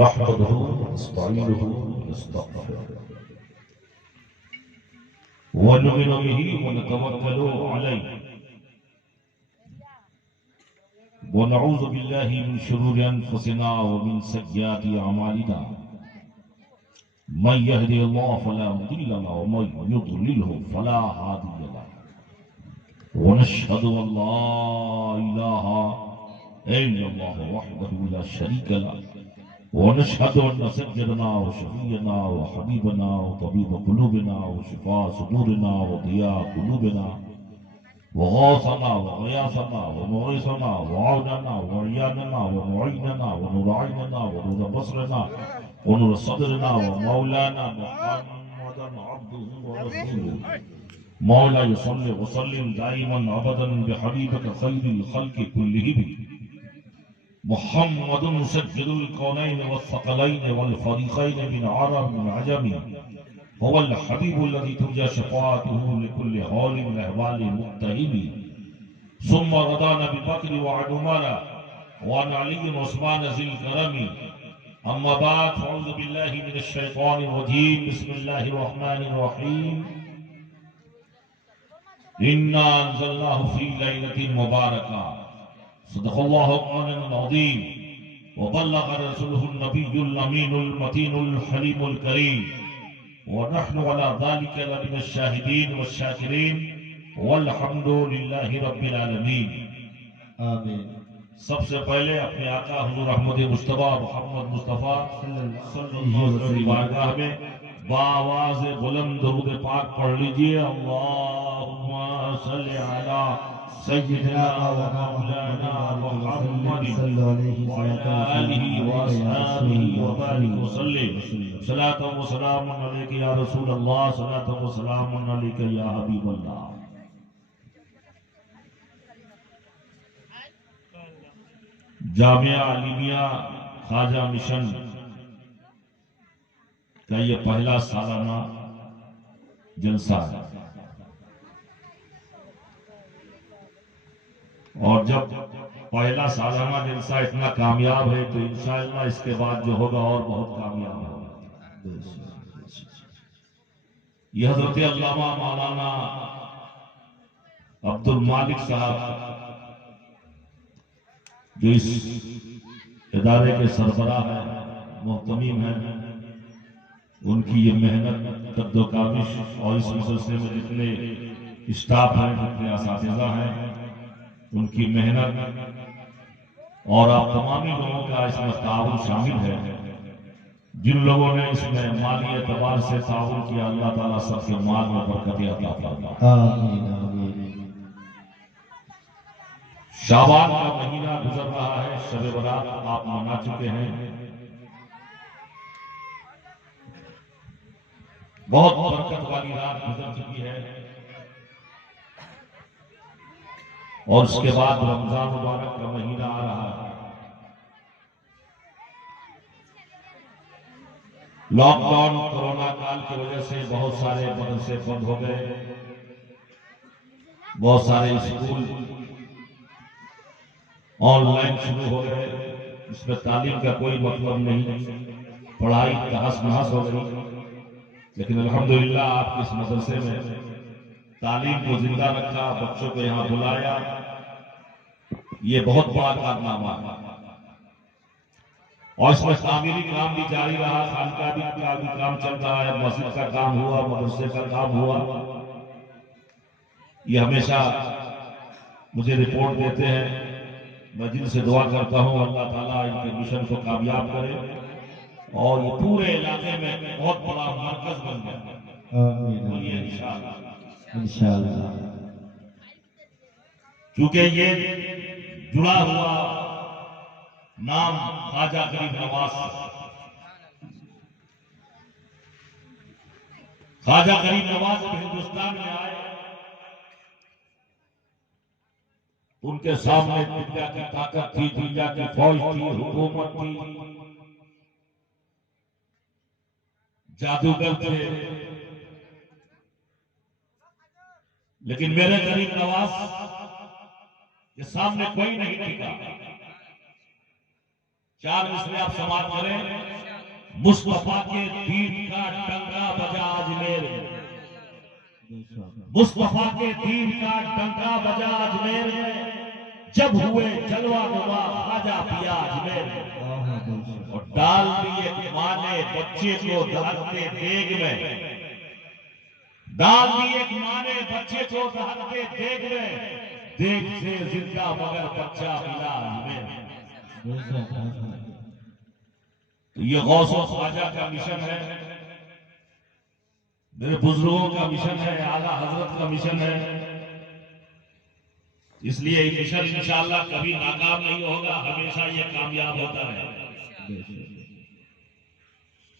नहमदुहु नस्तईनुहु नस्तगफिरुहु व नुमिनु बिही व नतवक्कलु अलैहि व नऊज़ु बिल्लाहि मिन शुरूरि अनफुसिना व मिन सय्यिआति अमालिना मन यहदिहिल्लाहु फला मुदिल्ल लहु व मन युद्लिलहु फला हादिय लहु व नशहदु अन ला इलाहा इल्लल्लाहु वहदहु ला शरीक लहु व नशहदु अन्न सय्यदना व शफीअना व हबीबना व तबीब कुलूबिना व शिफा सुदूरिना व दिया कुलूबिना व गौसना व गयासना व मुगीसना व औनना व अयानना व मुईनना व नूर ऐनना व नूर बसरना व नूर सदरना व मौलाना मुहम्मदन अब्दुहु व रसूलुहु मौला यसल्लि व सल्लिम दाइमन अबदन बिहबीबिका खैरिल खल्क़ि कुल्लिहिम मुहम्मदुन सय्यिदुल कौनैन वस्सक़लैन वल फ़रीक़ैन मिन अरब व अजम हुवल हबीबुल लज़ी तुरजा शफ़ाअतुहु लिकुल्लि हौलिन व अहवालिन मुक्तहिम सुम्मा रदा नबी बकर व उमर व अली व उस्मान ज़िल करम अम्मा बाद फ़अऊज़ु बिल्लाहि मिनश शैतानिर रजीम बिस्मिल्लाहिर रहमानिर रहीम इन्ना अंज़लनाहु फ़ी लैलतिन मुबारका सदक़ल्लाहु मौलाना अज़ीम व बल्लग़ रसूलुहुन नबियुल अमीनुल मतीनुल हलीमुल करीम व नहनु अला ज़ालिका लमिनश शाहिदीन वश शाकिरीन वल्हम्दुलिल्लाहि रब्बिल आलमीन आमीन। सबसे पहले अपने आका हुज़ूर अहमद मुस्तफ़ा मोहम्मद मुस्तफ़ा सल्लल्लाहु अलैहि वसल्लम की बारगाह में बावाज़ बुलंद दुरूद पाक पढ़ लीजिए। अल्लाहुम्मा सल्लि अला सय्यिदिना व मौलाना मुहम्मद व अला आलिहि व अस्हाबिहि व बारिक व सल्लिम सलातन व सलामुन अलैका या रसूल अल्लाह सलातन व सलामुन अलैका या हबीब अल्लाह। जामिया अलीमिया ख्वाजा मिशन का ये पहला सालाना जलसा है और जब पहला सालाना जलसा इतना कामयाब है तो इंशाअल्लाह इसके बाद जो होगा और बहुत कामयाब होगा। यह हज़रत अल्लामा मौलाना अब्दुल मालिक साहब जो इस इदारे के सरबराह है, मोहतमीम है, उनकी ये मेहनत कद्दोकाविश और इस मदरसे में जितने स्टाफ हैं, जितने असातिज़ा हैं, उनकी मेहनत और आप तमामी लोगों का इसमें ताउन शामिल है। जिन लोगों ने इसमें माली एतबार से ताउन किया, अल्लाह ताला सबके माल में बरकत अता फरमाए। आमीन आमीन। शाबान का महीना गुजर रहा है, शब बरात आप मना चुके हैं, बहुत बरकत वाली रात गुजर चुकी है और उसके बाद रमजान मुबारक का महीना आ रहा है। लॉकडाउन कोरोना काल की वजह से बहुत सारे मदरसे बंद हो गए, बहुत सारे स्कूल ऑनलाइन शुरू हो गए, इसमें तालीम का कोई मतलब नहीं, पढ़ाई तहस नहस हो गई। लेकिन अल्हम्दुलिल्लाह आपके इस मदरसे में तालीम को जिंदा रखा, बच्चों को यहाँ बुलाया, ये बहुत बड़ा कारनामा है। और इसमें तामीरी काम भी जारी रहा, खानका का भी काम चल रहा है, मस्जिद का काम हुआ, मदरसे का काम हुआ। ये हमेशा मुझे रिपोर्ट देते हैं, मैं दिल से दुआ करता हूँ अल्लाह ताला इनके मिशन को कामयाब करे और ये पूरे इलाके में बहुत बड़ा मरकज बन जाए। बोलिए इंशाअल्लाह इंशाअल्लाह। क्योंकि ये जुड़ा हुआ नाम ख्वाजा गरीब नवाज, ख्वाजा गरीब नवाज जब हिंदुस्तान में आए, उनके सामने दुनिया की ताकत थी, दुनिया की फौज थी, हुकूमत थी, जादूगर थे, लेकिन मेरे गरीब नवाज के सामने कोई नहीं टिका। 4 मिसरे आप समाप्त करें। मुस्तफा के दीन का डंका बजा अजमेर में, मुस्तफा के दीन का डंका बजा अजमेर में, जब हुए जलवा नुमा खाजा पिया अजमेर में। और डाल दी एक माँ ने बच्चे को दहकते देग में, डाल दी एक माँ ने बच्चे को दहकते देग में, देग से जिंदा मगर बच्चा मिला अजमेर में। तो ये गौसो ख्वाजा का मिशन है, मेरे बुजुर्गों का मिशन है, आला हजरत का मिशन है। इसलिए ये मिशन इंशाअल्लाह कभी नाकाम नहीं होगा, हमेशा ये कामयाब होता है।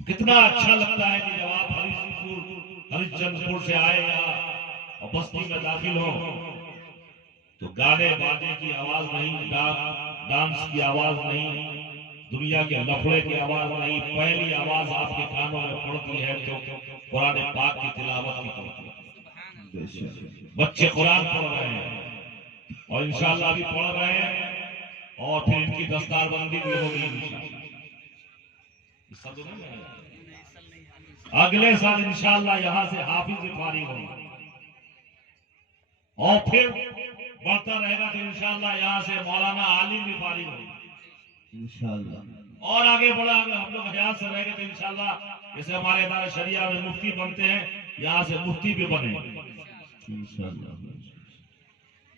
कितना अच्छा लगता है कि जब आप हरिश्चंद्रपुर से आए और बस्ती में दाखिल हो तो गाने बाजे की आवाज नहीं, डांस की आवाज नहीं, दुनिया के लफड़े की आवाज नहीं, पहली आवाज आपके कानों में पड़ती है तो कुरान पाक की तिलावत की पड़ती है। बच्चे कुरान पढ़ रहे हैं और इंशाअल्लाह भी पढ़ रहे हैं और फिर इनकी दस्तारबंदी भी होगी इंशाअल्लाह। अगले साल इंशाअल्लाह यहां से हाफिज फारिग होंगे और फिर बढ़ता रहेगा तो इंशाअल्लाह यहां से मौलाना आलिम भी फारिग होंगे इंशाअल्लाह। और आगे बढ़ा हम लोग हयात से रहेंगे तो इंशाअल्लाह जैसे हमारे इदारे शरिया में मुफ्ती बनते हैं, यहाँ से मुफ्ती भी बने इंशाअल्लाह।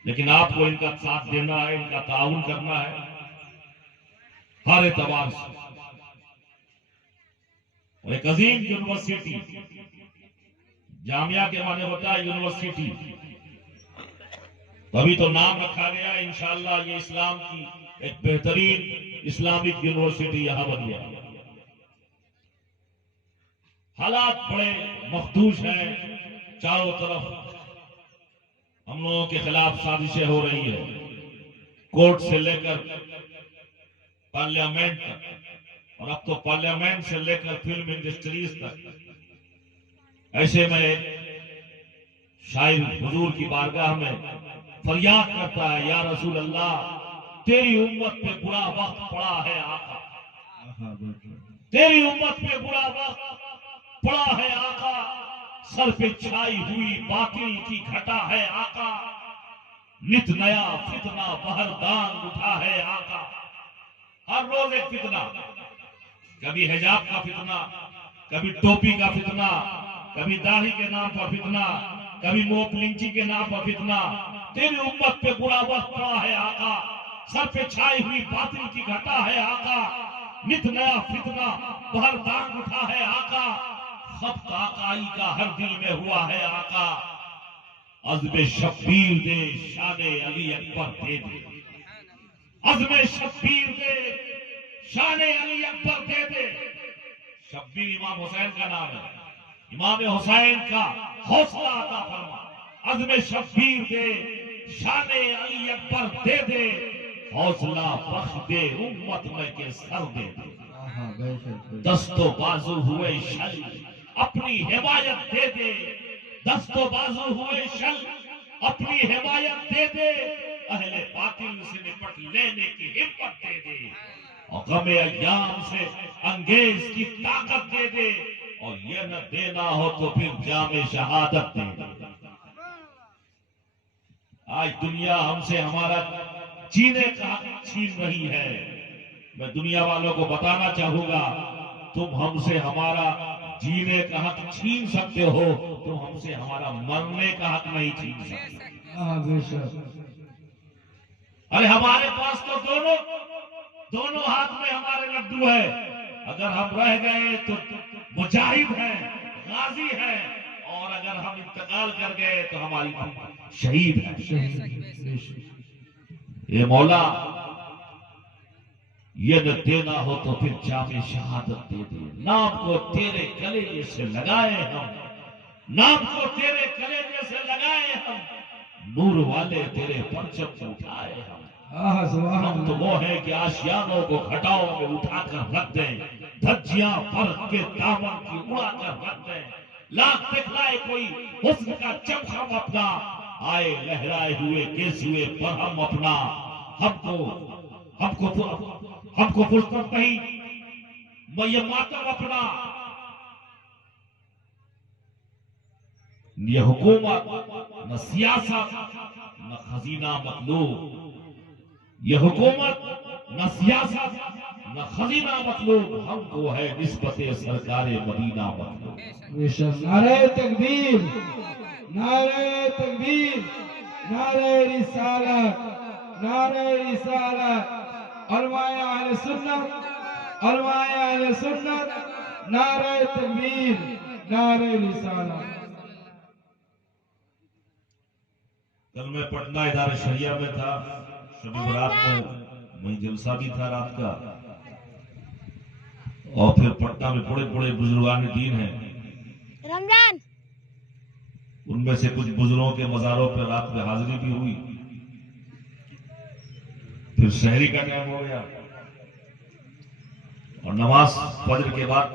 लेकिन आपको इनका साथ देना है, इनका ताउन करना है हर एतबार से। और एक अजीम यूनिवर्सिटी, जामिया के माने होता है यूनिवर्सिटी, अभी तो नाम रखा गया, इंशाअल्लाह ये इस्लाम की एक बेहतरीन इस्लामिक यूनिवर्सिटी यहां बन गया। हालात बड़े मखदूश हैं, चारों तरफ हम लोगों के खिलाफ साजिशें हो रही है, कोर्ट से लेकर पार्लियामेंट तक, और अब तो पार्लियामेंट से लेकर फिल्म इंडस्ट्रीज तक। ऐसे में शायर हुजूर की बारगाह में फरियाद करता है, या रसूल अल्लाह, तेरी उम्मत पे बुरा वक्त पड़ा है आका, तेरी उम्मत पे बुरा वक्त पड़ा है आका, सर पे छाई हुई बातिल की घटा है आका, नित नया फितना बहरदान उठा है आका। हर रोज एक फितना, कभी हिजाब का फितना, कभी टोपी का फितना, कभी दाढ़ी के नाम पर फितना, कभी मोपलिंची के नाम पर फितना। तेरी उम्मत पे बुरा वक्त पड़ा है आका, सर पे छाई हुई बातिल की घटा है आका, नित नया फितना बहरदान उठा है आका, सब काकाई का हर दिल में हुआ है आका, अज़्म शब्बीर दे शाने अली अकबर दे दे, अज़्म शब्बीर दे शाने अली अकबर दे दे। शब्बीर इमाम हुसैन का नाम है, इमाम हुसैन का हौसला अता फरमा, अज़्म शब्बीर दे शाने अली अकबर दे दे, हौसला बख्श दे उम्मत में के सर दे दे। दस्तो बाजू हुए शल अपनी हिमायत दे दे, दस्तो बाजू हुए शल अपनी हिमायत दे दे, अहले बातिल से निपट लेने की हिम्मत दे दे, और गमे अय्याम से अंगेज की ताकत दे दे, और ये न देना हो तो फिर जामे शहादत दे दे। आज दुनिया हमसे हमारा जीने का हक छीन रही है। मैं दुनिया वालों को बताना चाहूंगा, तुम हमसे हमारा जीने का हक छीन सकते हो, तुम हमसे हमारा मरने का हक नहीं छीन सकते। अरे हमारे पास तो दोनों हाथ में हमारे लड्डू है, अगर हम रह गए तो मुजाहिद हैं, गाजी हैं, और अगर हम इंतकाल कर गए तो हमारी शहीद है। ये मौला, ये न देना हो तो फिर जामे शहादत दे दे, नाम को तेरे कलेजे से लगाए हम, नाम को तेरे कलेजे से लगाए हम, नूर वाले तेरे परचम को उठाए हम तो वो है कि आशियानों को घटाओं में उठाकर रख दें, धज्जियां फर्क के दामन की उड़ाकर रख दें, लाख दिखलाए कोई हुस्न का चमखम अपना, आए लहराए हुए केसुए पर हम अपना, हमको फुर्सत नहीं। मैं ये मातम अपना, ये हुकूमत, न सियासत, न खजीना मतलूब। ये हुकूमत, न सियासत, न खजीना मतलूब, हमको है निस्बते सरकारे मदीना मतलूब। नारे तकबीर, नारे तकबीर, नारे रिसालत, नारे रिसालत। उलमाए अहले सुन्नत, उलमाए अहले सुन्नत, नारे तकबीर, नारे रिसालत। कल मैं पटना इदारे शरिया में था, शब रात में वही जलसा भी था रात का। और फिर पटना में बड़े बड़े बुजुर्गान दीन हैं, रमजान, उनमें से कुछ बुजुर्गों के मजारों पर रात में हाजिरी भी हुई। फिर शहरी का टाइम हो गया और नमाज फजर के बाद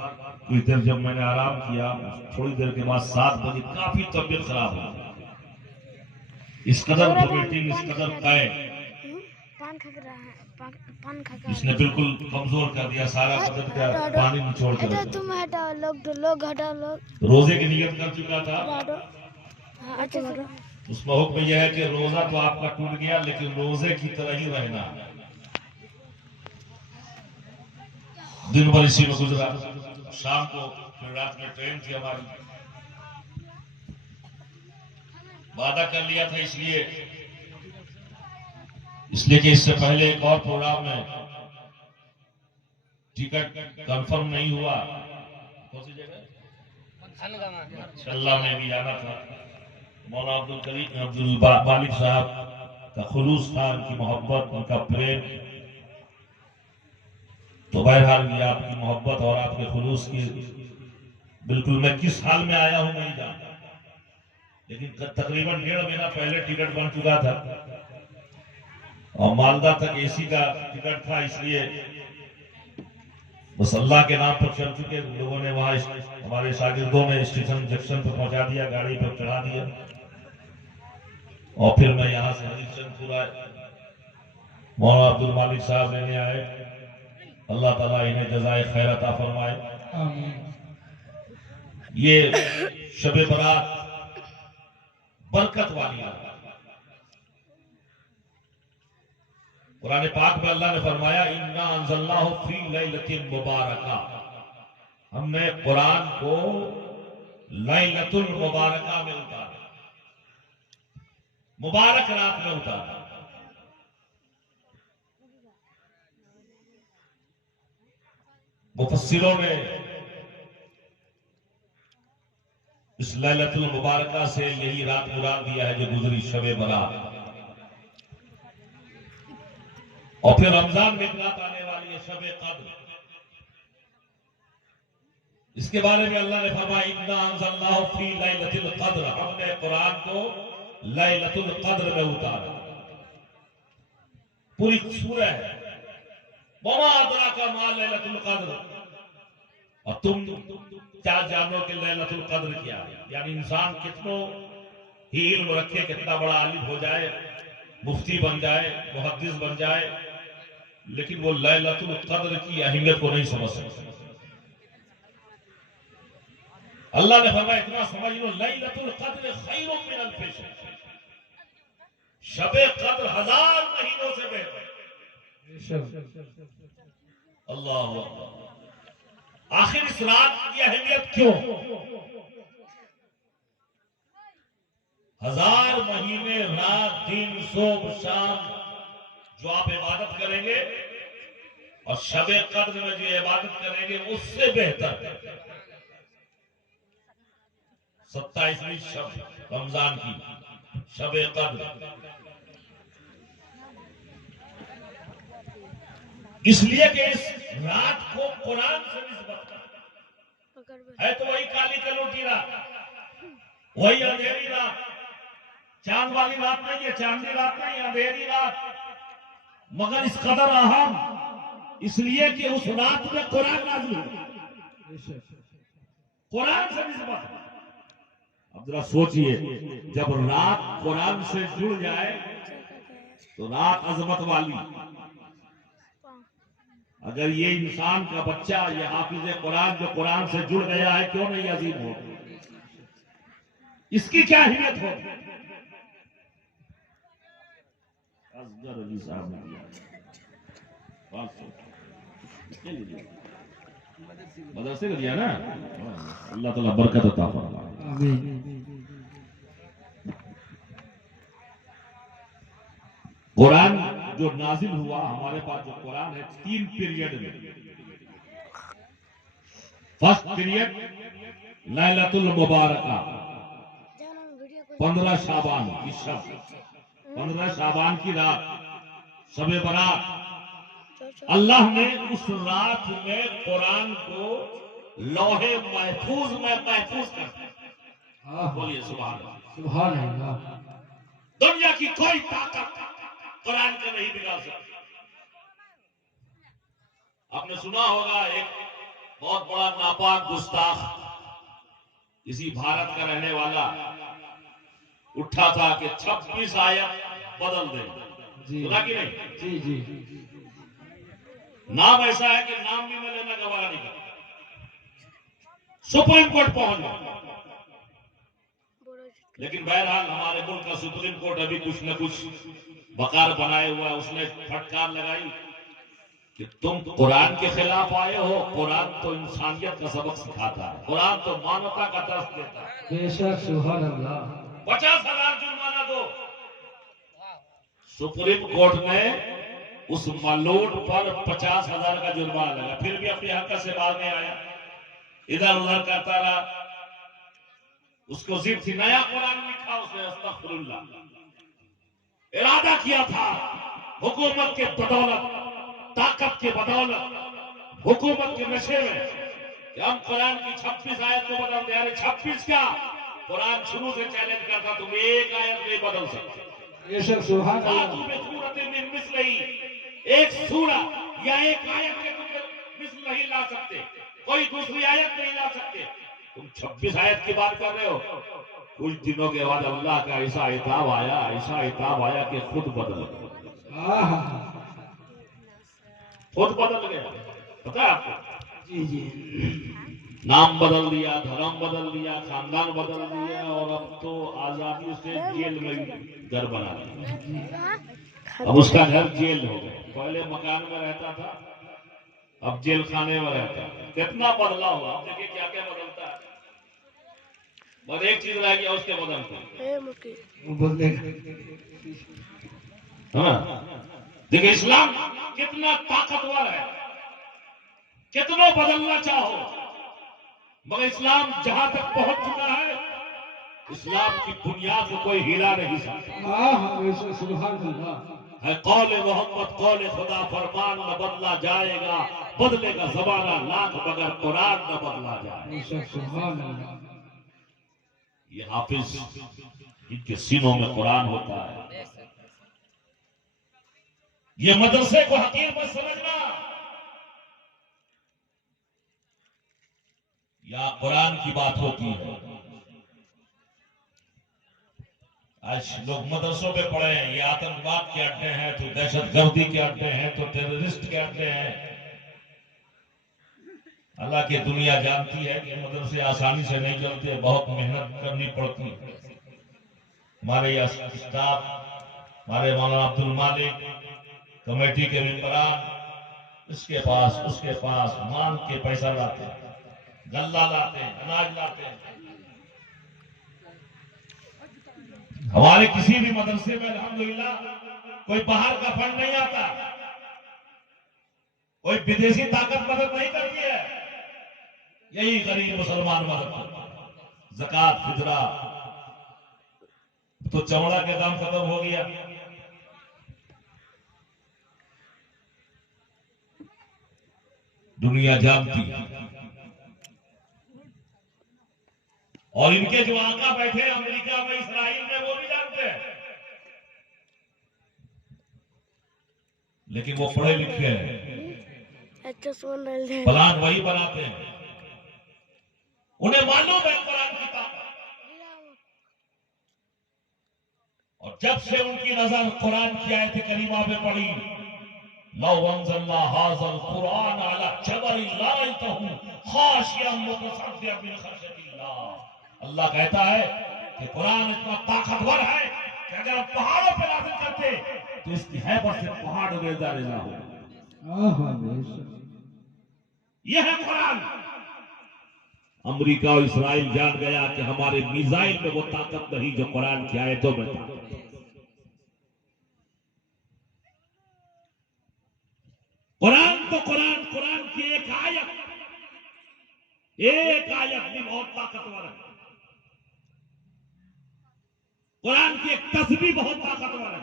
कुछ देर जब मैंने आराम किया, थोड़ी देर के बाद 7 बजे काफी तबीयत खराब हो गई। इस कदर वोमिटिंग, इस कदर कायम, पान खा रहा है, पान खा इसने बिल्कुल कमजोर कर दिया, सारा बदन का पानी निचोड़ कर हटाओ, दिया। तुम हटाओ, लोग हटाओ, लोग रोजे की नियत कर चुका था, हटाओ। हाँ, अच्छा उसमें हुक्म यह है कि रोजा तो आपका टूट गया, लेकिन रोजे की तरह ही रहना। दिन भर इसी में गुजरा, शाम को फिर रात में ट्रेन थी हमारी, वादा कर लिया था इसलिए कि इससे पहले एक और प्रोग्राम में टिकट कंफर्म नहीं हुआ। कौन सी जगह? छल्ला में भी जाना था। मौलाना अब्दुल मालिक साहब का खुलूस था, उनकी मोहब्बत, उनका प्रेम। तो बहरहाल ये आपकी मोहब्बत और आपके खुलूस की, बिल्कुल मैं किस हाल में आया हूं नहीं जानता, लेकिन तकरीबन 1.5 महीना पहले टिकट बन चुका था और मालदा तक एसी का टिकट था, इसलिए बस अल्लाह के नाम पर चल चुके लोगों ने वहां हमारे शागिर्दों ने स्टेशन जंक्शन पर पहुंचा दिया, गाड़ी पर चढ़ा दिया और फिर मैं यहां से हरिचंदपुरा मौलाना अब्दुल मालिक साहब लेने आए। अल्लाह ताला इन्हें जज़ाए खैर अता फरमाए। आमीन। ये शबे बरात बरकत वाली है। कुरान पाक में अल्लाह ने फरमाया, इन्ना अंज़लनाहु फी लैलतिन मुबारका, हमने कुरान को लैलतुल मुबारका में उतारा, मुबारक रात में उतारा। मुफस्सिरों ने इस लैलतुल मुबारका से यही रात मुराद दिया है जो गुजरी शबे बरात। और फिर रमजान में एक रात आने वाली है शबे कद्र, इसके बारे में अल्लाह ने फरमाया, इन्ना अंज़लनाहु फी लैलतिल कद्र, हमने कुरान को लैलतुल कद्र में उतारा। पूरी सूरह है, वमा अदराका मा लैलतुल कद्र, और तुम क्या जानो कि लैलतुल कद्र क्या है। यानी इंसान कितनों ही इल्म रखे, कितना बड़ा आलिम हो जाए, मुफ्ती बन जाए, मुहद्दिस बन जाए, लेकिन वो लैलतुल कद्र की अहमियत को नहीं समझ सकते। अल्लाह ने फरमाया, इतना समझ लो, लैलतुल कद्र खैरुम मिन अल्फि शहर, शबे कद्र 1000 महीनों से बेहतर। अल्लाह अकबर। आखिर इस रात की अहमियत क्यों? 1000 महीने रात दिन सुबह शाम जो आप इबादत करेंगे और शबे कद्र में जो इबादत करेंगे उससे बेहतर 27वीं शब रमजान की शबे कद्र। इसलिए कि इस रात को कुरान से निस्बत है, तो वही काली कलौटी रात, वही अंधेरी रात, चांद वाली रात नहीं है, चांदनी रात नहीं, अंधेरी रात, मगर इस कदर अहम इसलिए कि उस रात में कुरान नाज़िल हुआ, कुरान से निस्बत। अब जरा सोचिए, जब रात कुरान से जुड़ जाए तो रात अजमत वाली, अगर ये इंसान का बच्चा, ये हाफिज कुरान जो कुरान से जुड़ गया है, क्यों नहीं अजीम हो, इसकी क्या अहमियत हो। असगर अली साहब ने दिया मदरसे का दिया ना, अल्लाह ताला बरकत अता फरमाए। आमीन। कुरान जो नाजिल हुआ हमारे पास, जो कुरान है 3 पीरियड में। फर्स्ट पीरियड लैलतुल मुबारका, 15 शाबान की शब, 15 शाबान की रात, शबे बरात। अल्लाह ने उस रात में कुरान को लौहे महफूज में महफूज कर दिया। बोलिए सुभान अल्लाह। सुभान अल्लाह। दुनिया की कोई ताकत कुरान को नहीं बिगाड़ सकती। आपने सुना होगा एक बहुत बड़ा नापाक गुस्ताख, इसी भारत का रहने वाला, उठा था कि 26 आयत बदल दे। सुना कि नहीं? जी जी। नाम ऐसा है कि नाम भी मैं लेना गवारा नहीं करता। सुप्रीम कोर्ट पहुंच गया, लेकिन बहरहाल हमारे मुल्क का सुप्रीम कोर्ट अभी कुछ न कुछ बकार बनाए हुआ है। उसने फटकार लगाई कि तुम कुरान के खिलाफ आए हो। कुरान तो इंसानियत का सबक सिखाता है, कुरान तो मानवता का दर्श देता है। बेशक, सुभान अल्लाह। 50,000 जुर्माना दो। सुप्रीम कोर्ट ने उस मलोट पर 50,000 का जुर्माना लगा, फिर भी अपनी हरकत से बाहर नहीं आया, इधर उधर करता रहा। उसको जिद थी, नया कुरान लिखा उसने, अस्तगफिरुल्लाह। इरादा किया था हुकूमत के बदौलत, ताकत के बदौलत, हुकूमत के नशे में कि हम कुरान की 26 आयत को बदल दे। अरे 26 क्या, कुरान शुरू से चैलेंज करता, तुम एक आयत नहीं बदल सकते। बेशक, सुभान अल्लाह। एक सूरा या एक आयत के तुम मिस्ल नहीं ला सकते, कोई दूसरी आयत नहीं ला सकते। तुम 26 आयत की बात कर रहे हो। कुछ दिनों के बाद अल्लाह का ऐसा इताब आया, ऐसा इताब आया कि खुद बदल गया, खुद बदल गया। पता है आपको? जी जी। नाम बदल दिया, धर्म बदल दिया, खानदान बदल दिया, और अब तो आजादी से जेल में घर बना लिया। अब उसका घर जेल हो गया। पहले मकान में रहता था, अब जेल खाने में रहता है। कितना बदलाव हुआ। अब देखिए क्या क्या बदलता है। बस एक चीज रह गया उसके बदल हाँ। देखिए इस्लाम कितना ताकतवर है, कितना बदलना चाहो, मगर इस्लाम जहां तक पहुंच चुका है, इस्लाम की बुनियाद को कोई हिला नहीं सकता। सुभान अल्लाह। है कौले मोहम्मद कौले खुदा, फरमान न बदला जाएगा, बदलेगा जमाना लाख, मगर कुरान न बदला जाएगा। सुभान अल्लाह। ये हाफिज इनके सीनों में कुरान होता है। ये मदरसे को हकीर मत समझना, या कुरान की बात होती है। आज लोग मदरसों पे पढ़े हैं, ये आतंकवाद के अड्डे हैं, तो दहशतगर्दी के अड्डे हैं, तो टेररिस्ट के अड्डे हैं। अल्लाह की दुनिया जानती है कि मदरसे आसानी से नहीं चलते, बहुत मेहनत करनी पड़ती है। हमारे यहाँ स्टाफ, हमारे मौलाना अब्दुल मालिक, कमेटी के मेंबरान, इसके पास उसके पास मांग के पैसा लाते हैं, गल्ला लाते हैं, अनाज लाते हैं। हमारे किसी भी मदरसे में अल्हम्दुलिल्लाह कोई बाहर का फंड नहीं आता, कोई विदेशी ताकत मदद नहीं करती है। यही गरीब मुसलमान मदद करता है। ज़कात, फितरा, तो चमड़ा के दाम खत्म हो गया। दुनिया जानती है, और इनके जो आका बैठे हैं अमेरिका में, इसराइल में, वो भी जानते हैं। लेकिन वो पढ़े लिखे हैं, प्लान वही बनाते हैं। उन्हें मालूम है कुरान की ताकत। और जब से उनकी नजर कुरान की आयत करीमा पे पड़ी, लौ अंज़लना हाज़ल कुरान अला जबलिन लरअयतहु खाशियन मुतसद्दिअन मिन खशयतिल्लाह। अल्लाह कहता है कि कुरान इतना ताकतवर है कि अगर आप पहाड़ों पर नाज़िल करते तो इसकी हैबत से पहाड़ रेजा रेजा हो। आहा बेशक। यह है कुरान। अमेरिका और इस्राइल जान गया कि हमारे मिसाइल में वो ताकत नहीं जो कुरान की आयतों में ताकत है। कुरान तो कुरान, कुरान की एक आयत भी बहुत ताकतवर है। कुरान की एक तस्बीह बहुत ताकतवर है।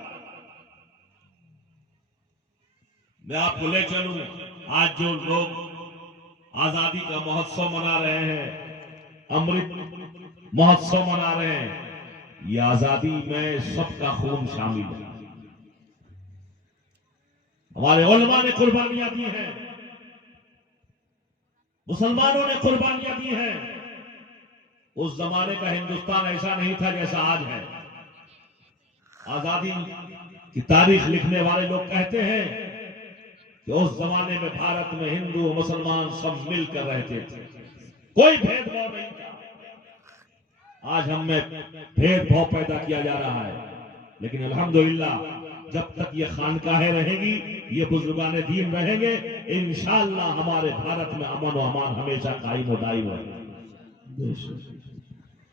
मैं आपको ले चलूं, आज जो लोग आजादी का महोत्सव मना रहे हैं, अमृत महोत्सव मना रहे हैं, ये आजादी में सबका खून शामिल है। हमारे उलमा ने कुर्बानियां दी हैं, मुसलमानों ने कुर्बानियां दी हैं। उस जमाने का हिंदुस्तान ऐसा नहीं था जैसा आज है। आजादी की तारीख लिखने वाले लोग कहते हैं कि उस जमाने में भारत में हिंदू मुसलमान सब मिलकर रहते थे, कोई भेदभाव नहीं था। आज हम में भेदभाव पैदा किया जा रहा है, लेकिन अल्हम्दुलिल्लाह जब तक ये खानकाहें रहेगी, ये बुजुर्गान दीन रहेंगे, इंशाअल्लाह हमारे भारत में अमन और अमान हमेशा कायम और दायम रहेगा।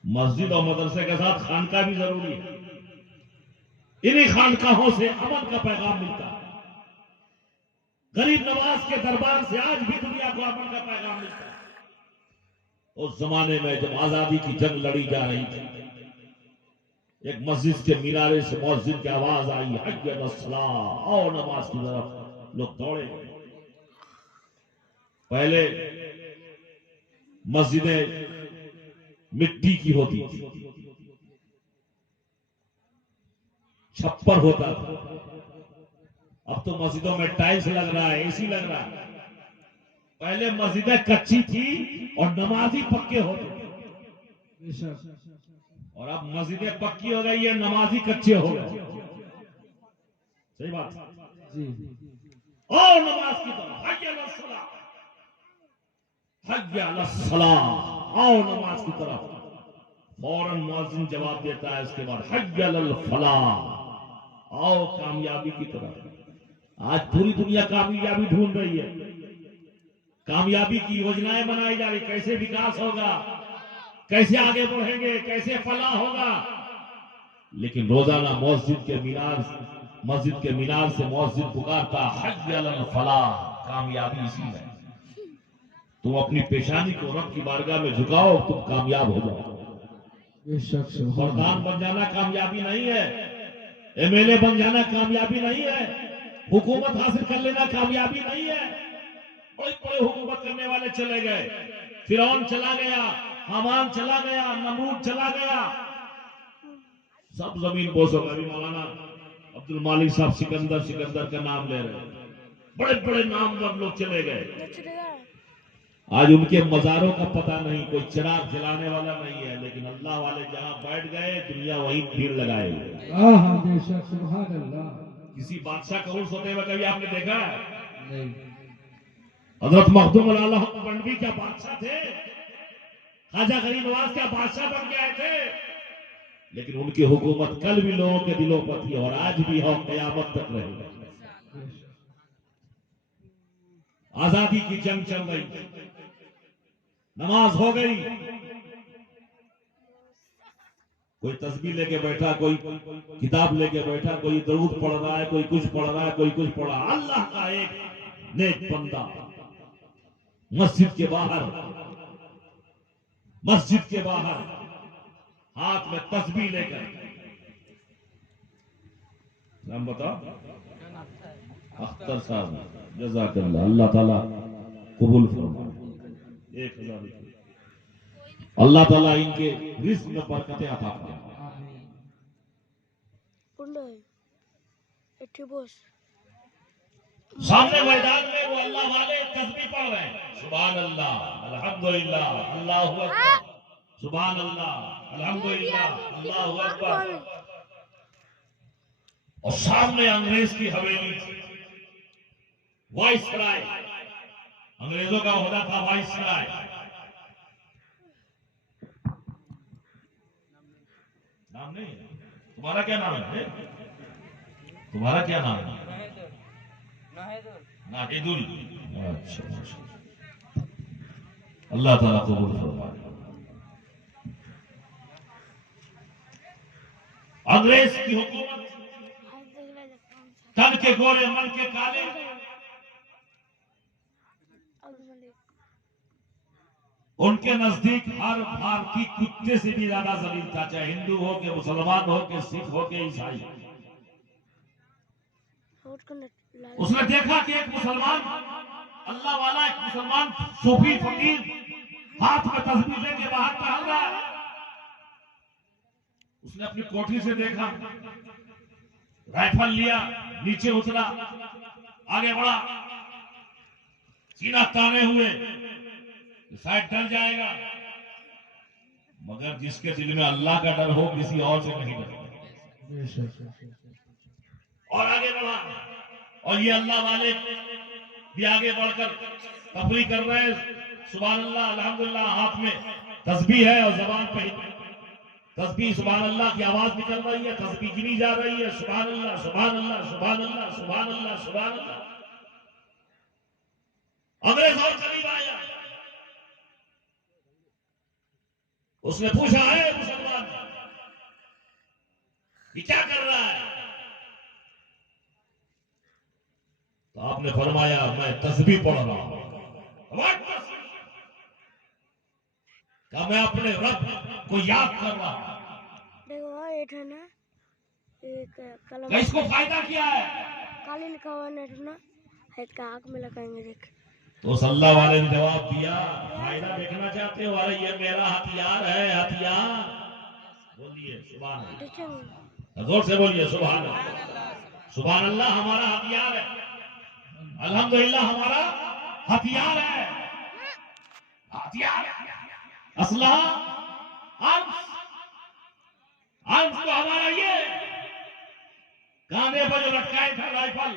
मस्जिद और मदरसे के साथ खानका भी जरूरी है। इन्हीं खानकाहों से अमन का पैगाम मिलता है। गरीब नवाज के दरबार से आज भी दुनिया को अमन का पैगाम मिलता है। उस जमाने में जब आजादी की जंग लड़ी जा रही थी, एक मस्जिद के मीनारे से मुअज्जिन की आवाज आई, हय्य अलस्सलाह, आओ नमाज की तरफ। लोग दौड़े। पहले मस्जिदें मिट्टी की होती थी, छप्पर होता था। अब तो मस्जिदों में टाइल्स लग रहा है, एसी लग रहा है। पहले मस्जिदें कच्ची थी और नमाजी पक्के होते थे, और अब मस्जिदें पक्की हो गई है, नमाजी कच्चे हो गए। सही बात जी। और नमाज की तरफ, हय्य अलस्सलाह, हय्य अलस्सलाह, आओ नमाज की तरफ। फौरन मुअज्जिन जवाब देता है, इसके बाद हय्य अलल फलाह, आओ कामयाबी की तरफ। आज पूरी दुनिया कामयाबी ढूंढ रही है, कामयाबी की योजनाएं बनाई जा रही, कैसे विकास होगा, कैसे आगे बढ़ेंगे, कैसे फलाह होगा। लेकिन रोजाना मस्जिद के मीनार से मुअज्जिन पुकारता, हय्य अलल फलाह, कामयाबी इसी में। तुम अपनी पेशानी को रब की बारगाह में झुकाओ, तुम कामयाब हो जाओ। प्रधान बन जाना कामयाबी नहीं है, एमएलए बन जाना कामयाबी नहीं है, हुकूमत हासिल कर लेना कामयाबी नहीं है। बड़े बड़े हुकूमत करने वाले चले गए, फिरौन चला गया, हामान चला गया, नमरूद चला गया, सब जमीन बोस हो गई। मौलाना अब्दुल मालिक साहब सिकंदर का नाम ले रहे, बड़े बड़े नामवर लोग चले गए। आज उनके मजारों का पता नहीं, कोई चिराग जलाने वाला नहीं है, लेकिन अल्लाह वाले जहां बैठ गए, दुनिया वहीं भीड़ लगाए हुए। सुभान अल्लाह। किसी बादशाह का उर्स होते हुए कभी आपने देखा है? नहीं। हजरत मखदूम अल्लाह मंडवी क्या बादशाह थे, ख्वाजा गरीब नवाज क्या बादशाह बन के आए थे, लेकिन उनकी हुकूमत कल भी लोगों के दिलों पर थी और आज भी हो, कयामत तक रहेगी। आजादी की जंग चल रही, नमाज हो गई, कोई तस्बीह लेके बैठा, कोई किताब लेके बैठा, कोई दरूद पढ़ रहा है, कोई कुछ पढ़ रहा है, कोई कुछ पढ़ रहा है। अल्लाह का एक नेक बंदा मस्जिद के बाहर हाथ में तस्बीह लेकर, नाम बताओ, अख्तर साहब, जज़ाकल्लाह, अल्लाह ताला कबूल फरमाए। 1000 अल्लाह ताला इनके रिज़्क़ में बरकतें अता फरमाए। सामने मैदान में वो अल्लाह वाले तस्बीह पढ़ रहे हैं, सुभान अल्लाह, अल्हम्दुलिल्लाह, अल्लाहु अकबर, सुभान अल्लाह, अल्हम्दुलिल्लाह, अल्लाहु अकबर। और सामने अंग्रेज की हवेली थी, वाइसराय, अंग्रेजों का होता था वाइसराय। नाम नहीं है? तुम्हारा क्या नाम है? तुम्हारा क्या नाम है? नाहिदुल। अच्छा, अल्लाह ताला कबूल फरमाए। अंग्रेज की हुकूमत, तन के गोरे मन के काले, उनके नजदीक हर भारतीय कुत्ते से भी ज्यादा जलील था, चाहे हिंदू हो के, मुसलमान हो के, सिख हो के, ईसाई। उसने देखा कि एक मुसलमान अल्लाह वाला, एक मुसलमान सूफी फकीर हाथ में तस्बीह लेके बाहर टहल रहा है। उसने अपनी कोठी से देखा, राइफल लिया, नीचे उतरा, आगे बढ़ा, सीना ताने हुए, शायद डर जाएगा, मगर जिसके दिल में अल्लाह का डर हो किसी और से नहीं डरता। और आगे बढ़ा, और ये अल्लाह वाले भी आगे बढ़कर तफरीह कर रहे हैं, सुभान अल्लाह अल्हम्दुलिल्लाह, हाथ में तस्बीह है और जबान पे तस्बीह सुभान अल्लाह की आवाज निकल रही है, तस्बीह गिनी जा रही है, सुभान अल्लाह सुभान अल्लाह सुभान अल्लाह सुभान अल्लाह सुभान अल्लाह। अंग्रेज और करीब आया, उसने पूछा, है मुसलमान, ये क्या कर रहा है? तो आपने फरमाया, मैं तस्बीह पढ़ रहा हूं। क्या? मैं अपने रब को याद कर रहा हूं। देखो ये था ना, एक कलम, इसको फायदा क्या है? कालीन का वन ना है, का आंख में लगाएंगे देख। तो सल्लल्लाहु वाले ने जवाब दिया, फायदा देखना चाहते हो? अरे ये मेरा हथियार है, हथियार। बोलिए सुभान अल्लाह, जोर से बोलिए सुभान अल्लाह। सुभान अल्लाह हमारा हथियार है, अल्हम्दुलिल्लाह हमारा हथियार है। हथियार, असलहा, आर्म्स तो हमारा ये कांधे पर जो लटकाए था राइफल।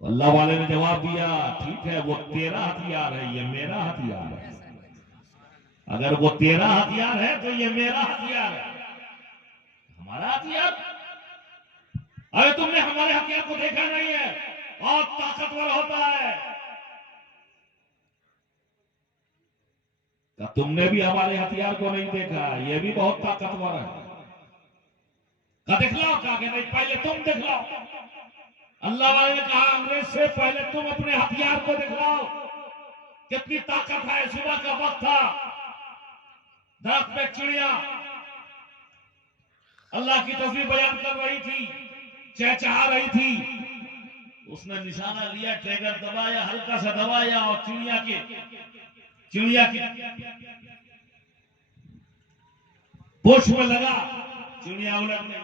अल्लाह वाले ने जवाब दिया, ठीक है, वो तेरा हथियार है, ये मेरा हथियार है। अगर वो तेरा हथियार है तो ये मेरा हथियार है। हमारा हथियार? अरे तुमने हमारे हथियार को देखा नहीं है, और ताकतवर होता है। तुमने भी हमारे हथियार को नहीं देखा, ये भी बहुत ताकतवर है। का दिखलाओ, कहा कि नहीं, पहले तुम दिखलाओ। अल्लाह वाले ने कहा अंग्रेज से, पहले तुम अपने हथियार को दिखलाओ, कितनी ताकत है। सुबह का वक्त था, दरख्त पे चिड़िया अल्लाह की तस्बीह बयान कर रही थी, चहचहा रही थी। उसने निशाना लिया, ट्रिगर दबाया, हल्का सा दबाया, और चिड़िया की पूंछ में लगा, चिड़िया उलट गई,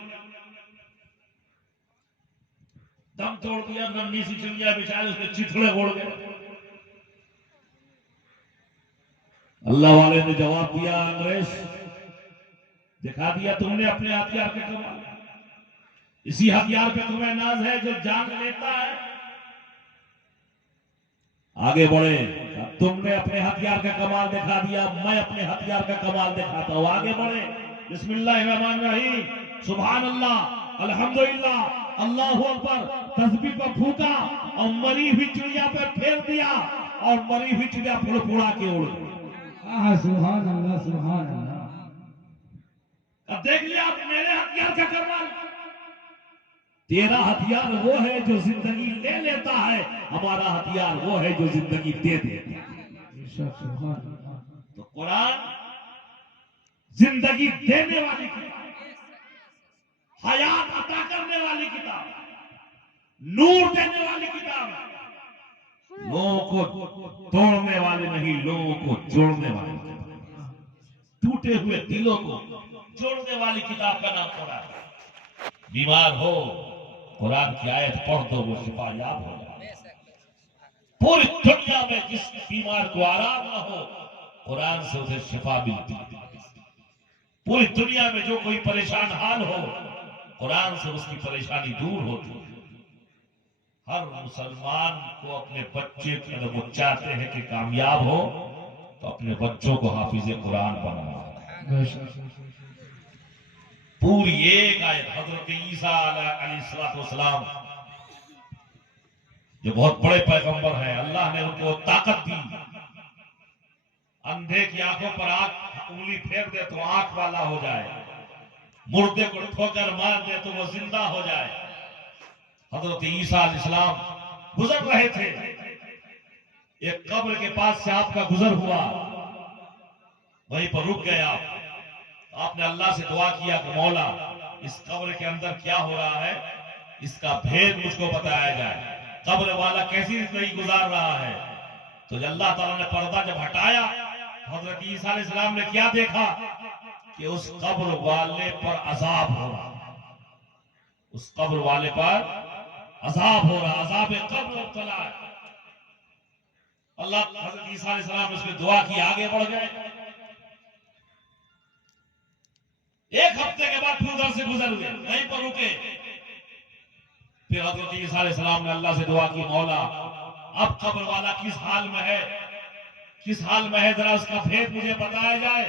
दम तोड़ दिया। नन्ही सी चिड़िया बेचारे, उसके चिथड़े उड़ गए। अल्लाह वाले ने जवाब दिया, अंग्रेज, दिखा दिया तुमने अपने हथियार पे कमाल। इसी हथियार पे तुम्हें नाज है जो जान लेता है। आगे बढ़े, तुमने अपने हथियार का कमाल दिखा दिया, मैं अपने हथियार का कमाल दिखाता हूं। आगे बढ़े, बिस्मिल्लाहिर्रहमानिर्रहीम, सुभान अल्लाह, अल्हम्दुलिल्लाह, अल्लाहू अकबर, तस्बीह पर फूका और मरी हुई चिड़िया पे फेर दिया, और मरी हुई चिड़िया फुड़फुड़ा के उड़ गई। सुभान अल्लाह सुभान अल्लाह। अब देख लिया आप मेरे हथियार का कमाल। तेरा हथियार वो है जो जिंदगी ले लेता है, हमारा हथियार वो है जो जिंदगी दे देता है। तो कुरान जिंदगी देने वाली किताब, हयात अता करने वाली किताब, नूर देने वाली किताब है। लोगों को तोड़ने वाले नहीं, लोगों को जोड़ने वाली किताब, टूटे हुए दिलों को जोड़ने वाली किताब का नाम कुरान। बीमार हो, कुरान की आयत पढ़ दो, वो शिफा याब हो जाए। पूरी दुनिया में जिस बीमार को आराम न हो, कुरान से उसे शिफा मिलती है। पूरी दुनिया में जो कोई परेशान हाल हो, कुरान से उसकी परेशानी दूर होती है। हर मुसलमान को अपने बच्चे अगर वो चाहते हैं कि कामयाब हो तो अपने बच्चों को हाफिज कुरान बनाना। पूरी एक आयत हजरत ईसा अलैहिस्सलाम जो बहुत बड़े पैगंबर हैं, अल्लाह ने उनको ताकत दी। अंधे की आंखों पर आंख उंगली फेर दे तो आंख वाला हो जाए, मुर्दे को ठोकर मार दे तो वो जिंदा हो जाए। हजरत ईसा अलैहिस्सलाम गुजर रहे थे, एक कब्र के पास से आपका गुजर हुआ, वहीं पर रुक गए आप। आपने अल्लाह से दुआ किया कि मौला इस कब्र के अंदर क्या हो रहा है, इसका भेद मुझको बताया जाए, कब्र वाला कैसी जिंदगी गुजार रहा है। तो जब अल्लाह ताला ने पर्दा जब हटाया, हजरत ईसा अलैहिस्सलाम ने क्या देखा कि उस कब्र वाले पर अजाब हो रहा, उस कब्र वाले पर अजाब हो रहा, अजाब कब्र मुब्तला है। अल्लाह हजरत ईसा अलैहिस्सलाम ने उसकी दुआ की, आगे बढ़ गए। एक हफ्ते के बाद फिर उधर से गुजर हुए, वहीं पर रुके। फिर हजरत ईसा अलैहिस्सलाम ने अल्लाह से दुआ की, मौला अब कब्र वाला किस हाल में है, किस हाल में है, जरा उसका भेद मुझे बताया जाए।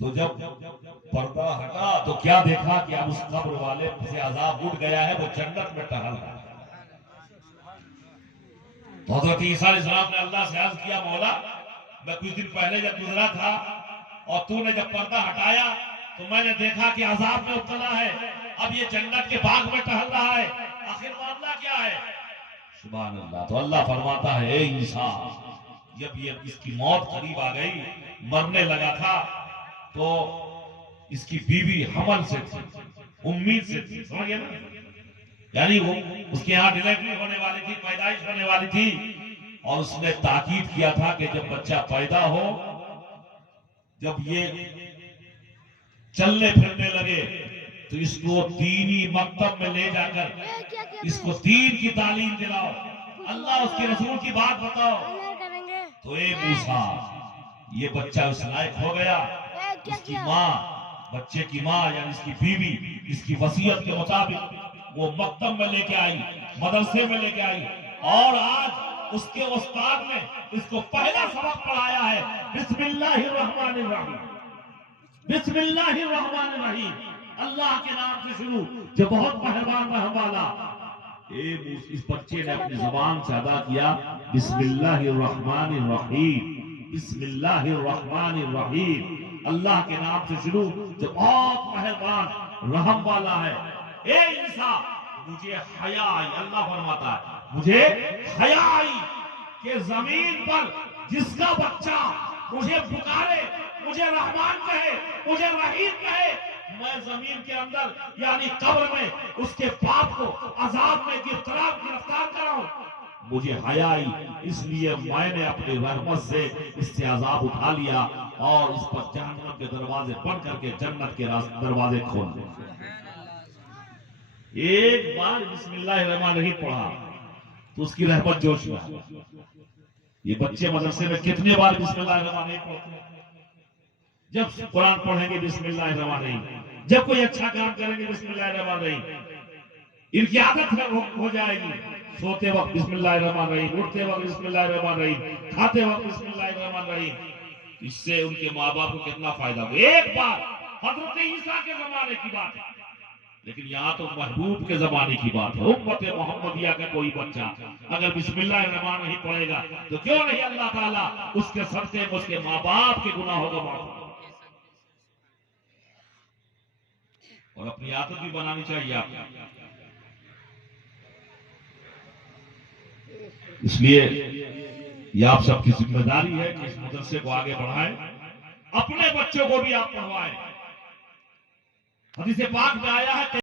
तो जब पर्दा हटा तो क्या देखा कि अब उस कब्र वाले से अजाब उठ गया है, वो जन्नत में टहल रहा है। तो हजरत ईसा अलैहिस्सलाम ने अल्लाह से अर्ज किया, मौला मैं कुछ दिन पहले जब गुजरा था और तूने जब पर्दा हटाया तो मैंने देखा कि अजाब में मुब्तला है, अब ये जन्नत के बाग में टहल रहा है, आखिर मामला क्या है। सुभान अल्लाह। तो अल्लाह फरमाता है, ए ईसा जब ये इसकी मौत करीब आ गई, मरने लगा था, तो इसकी बीवी हमल से थी, उम्मीद से थी, समझ गए ना, यानी वो उसके यहाँ डिलीवरी होने वाली थी, पैदाइश होने वाली थी, और उसने ताकीद किया था कि जब बच्चा पैदा हो, जब ये चलने फिरने लगे तो इसको दीनी मकतब में ले जाकर इसको दीन की तालीम दिलाओ, अल्लाह उसके रसूल की बात बताओ। तो ए मूसा, ये बच्चा उस लायक हो गया, इसकी माँ, बच्चे की माँ यानी इसकी बीवी, इसकी वसीयत के मुताबिक वो मकतब में लेके आई, मदरसे में लेके आई, और आज उसके उस्ताद ने इसको पहला सबक पढ़ाया है, बिस्मिल्लाहिर्रहमानिर्रहीम, बिस्मिल्लाहिर्रहमानिर्रहीम, अल्लाह के नाम से शुरू जो बहुत मेहरबान रहम वाला। इस बच्चे ने अपनी जुबान से अदा किया, बिस्मिल्लाहिर्रहमानिर्रहीम, बिस्मिल्लाहिर्रहमानिर्रहीम, अल्लाह के नाम से शुरू जो बहुत मेहरबान रहम वाला है। ए ईसा मुझे हया आई, अल्लाह फरमाता है मुझे हया आई कि जमीन पर जिसका बच्चा मुझे पुकारे, मुझे रहमान कहे, मुझे रहीम कहे, मैं जमीन के अंदर यानी कब्र में उसके बाप को अजाब में गिरफ्तार कराऊं। मुझे हया आई, इसलिए मैंने अपनी रहमत से इससे अजाब उठा लिया और इस पर जहन्नम के दरवाजे बंद करके जन्नत के दरवाजे खोल दिए। एक बार बिस्मिल्लाहिर्रहमानिर्रहीम पढ़ा तो उसकी रहमत जोश में। ये बच्चे मदरसे में कितने बार बिस्मिल्लाहिर्रहमानिर्रहीम पढ़ते हैं? जब कुरान पढ़ेंगे बिस्मिल्लाहिर्रहमानिर्रहीम, जब कोई अच्छा काम करेंगे बिस्मिल्लाहिर्रहमानिर्रहीम, इनकी आदत हो जाएगी। सोते वक्त बिस्मिल्लाहिर्रहमानिर्रहीम, उठते वक्त बिस्मिल्लाहिर्रहमानिर्रहीम, खाते वक्त बिस्मिल्लाहिर्रहमानिर्रहीम। इससे उनके माँ बाप को कितना फायदा हो। एक बार हजरत ईसा के जमाने की बात है, लेकिन यहाँ तो महबूब के जमाने की बात है। उम्मत मोहम्मदिया का कोई बच्चा अगर बिस्मिल्लाहिर्रहमानिर्रहीम पढ़ेगा तो क्यों नहीं अल्लाह ताला उसके सदक़े में उसके माँ बाप के गुनाहों को माफ। और अपनी आदत भी बनानी चाहिए आपको। इसलिए यह आप सबकी जिम्मेदारी है कि इस मदरसे को आगे बढ़ाएं, अपने बच्चों को भी आप पढ़वाएं। हदीस पाक में आया है